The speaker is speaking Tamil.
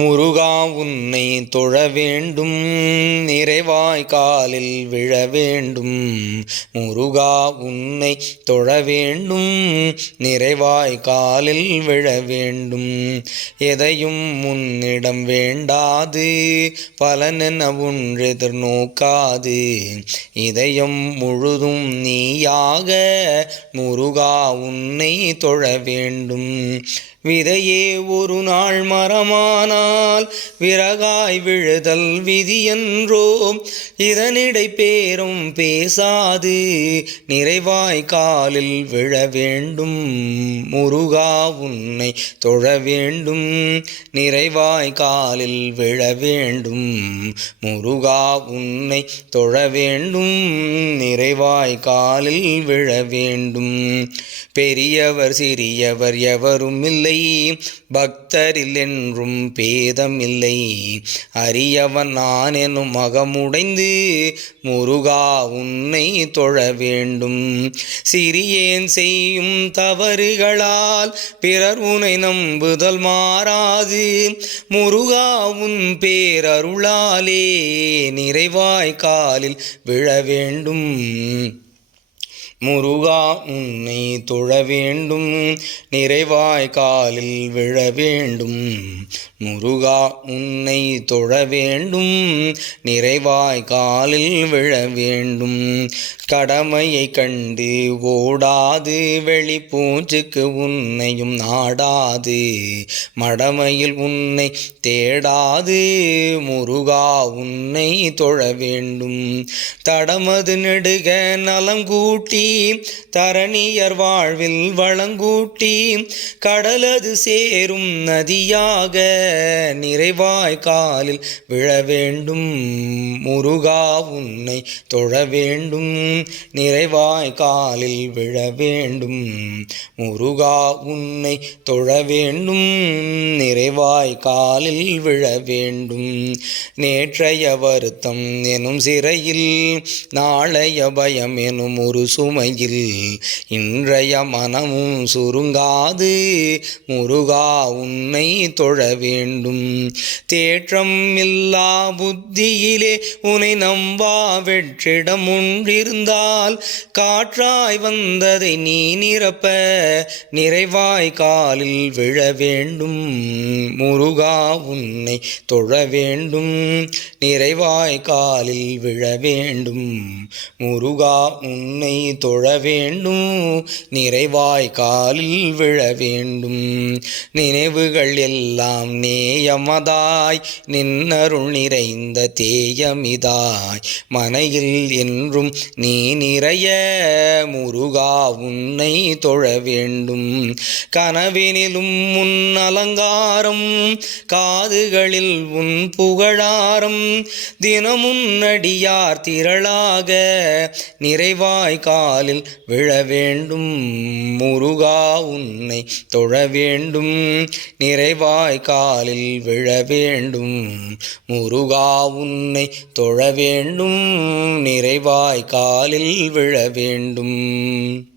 முருகா உன்னை தொழ வேண்டும். நிறைவாய் காலில் விழ வேண்டும். முருகா உன்னை தொழ வேண்டும். நிறைவாய் காலில் விழ வேண்டும். எதையும் முன்னிடம் வேண்டாது. பலனென ஒன்றெதிர் நோக்காது. இதயம் முழுதும் நீயாக. முருகா உன்னை தொழ வேண்டும். விதையே ஒரு நாள் மரமானா. மரமானால் விறகாய் விழுதல் விதியன்றோ இதனிடை பேரும் பேசாது நிறைவாய் காலில் விழ வேண்டும். முருகா உன்னை தொழ வேண்டும் நிறைவாய் காலில் விழ வேண்டும். முருகா உன்னை தொழ வேண்டும் நிறைவாய் காலில் விழ வேண்டும். பெரியவர் சிறியவர் எவரும் இல்லை பக்தரில் என்றும் பேதமில்லை அரியவன் நான் எனும் மகமுடைந்து முருகா உன்னை தொழ வேண்டும். சிறியேன் செய்யும் தவறுகளால் பிறர் உனை நம்புதல் மாறாது. முருகா உன் பேரருளாலே நிறைவாய் காலில் விழ வேண்டும். முருகா உன்னை தொழ வேண்டும். நிறைவாய் காலில் விழ வேண்டும். முருகா உன்னை தொழ வேண்டும். நிறைவாய் காலில் விழ வேண்டும். கடமையை கண்டு ஓடாது. வெளிப்பூஞ்சுக்கு உன்னையும் நாடாது. மடமையில் உன்னை தேடாது. முருகா உன்னை தொழ வேண்டும். தடமது நெடுக நலம் கூட்டி தரணியர் வாழ்வில் வளங்கூட்டி கடலது சேரும் நதியாக நிறைவாய் காலில் விழ வேண்டும். முருகா உன்னை தொழ வேண்டும். நிறைவாய் காலில் விழ வேண்டும். முருகா உன்னை தொழ வேண்டும். நிறைவாய் காலில் விழ வேண்டும். நேற்றைய வருத்தம் எனும் சிறையில் நாளைய பயம் எனும் ஒரு சுமையில் இன்றைய மனமும் சுருங்காது. முருகா உன்னை தொழ வேண்டும். தேற்றம் இல்லா புத்தியிலே உனை நம்பா வெற்றிடம் ஒன்றிருந்தால். காற்றாய் வந்ததை நீ நிரப்ப நிறைவாய் காலில் விழ வேண்டும். முருகா உன்னை தொழ வேண்டும். நிறைவாய் காலில் விழ வேண்டும். முருகா உன்னை தொழ வேண்டும். நிறைவாய் காலில் விழ வேண்டும். நினைவுகள் எல்லாம் நேயமதாய். நின்னருள் நிறைந்த தேயமிதாய். மனையில் என்றும் நீ நிறைய. முருகா உன்னை தொழ வேண்டும். கனவினிலும் உன் அலங்காரம். காதுகளில் உன் புகழாரம். தினமும் நடியார் திரளாக. நிறைவாய் காலில் விழ வேண்டும். முருகா உன்னை தொழ வேண்டும். நிறைவாய் காலில் விழ வேண்டும். முருகா உன்னை தொழ வேண்டும். நிறைவாய் காலில் விழ வேண்டும்.